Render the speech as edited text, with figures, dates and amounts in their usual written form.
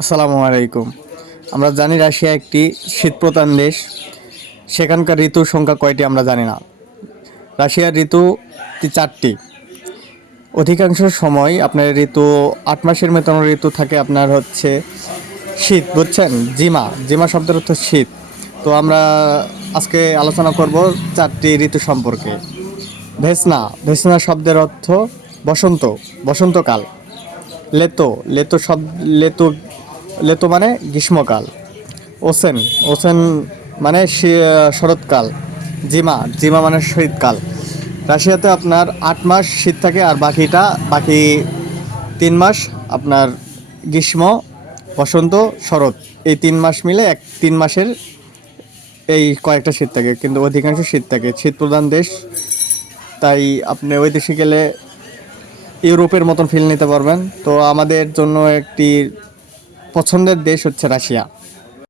আসসালামু আলাইকুম। আমরা জানি রাশিয়া একটি শীতপ্রধান দেশ। সেখানকার ঋতুর সংখ্যা কয়টি আমরা জানি না। রাশিয়ার ঋতু 4টি। অধিকাংশ সময় আপনার ঋতু 8 মাসের মতন ঋতু থাকে আপনার হচ্ছে শীত, বুঝছেন? জিমা, জিমা শব্দের অর্থ শীত। তো আমরা আজকে আলোচনা করব 4টি ঋতু সম্পর্কে। ভেসনা, ভেসনা শব্দের অর্থ বসন্ত, বসন্তকাল। লেতো, লেতো লেতো, লেতো মানে গ্রীষ্মকাল। ওসেন, ওসেন মানে শরৎকাল। জিমা, জিমা মানে শীতকাল। রাশিয়াতে আপনার 8 মাস শীত থাকে আর বাকি 3 মাস আপনার গ্রীষ্ম, বসন্ত, শরৎ, এই 3 মাস মিলে 3 মাসের এই কয়েকটা শীত থাকে, কিন্তু অধিকাংশ শীত থাকে। শীত প্রধান দেশ, তাই আপনি ওই দেশে গেলে ইউরোপের মতন ফিল নিতে পারবেন। তো আমাদের জন্য একটি পছন্দের দেশ হচ্ছে রাশিয়া।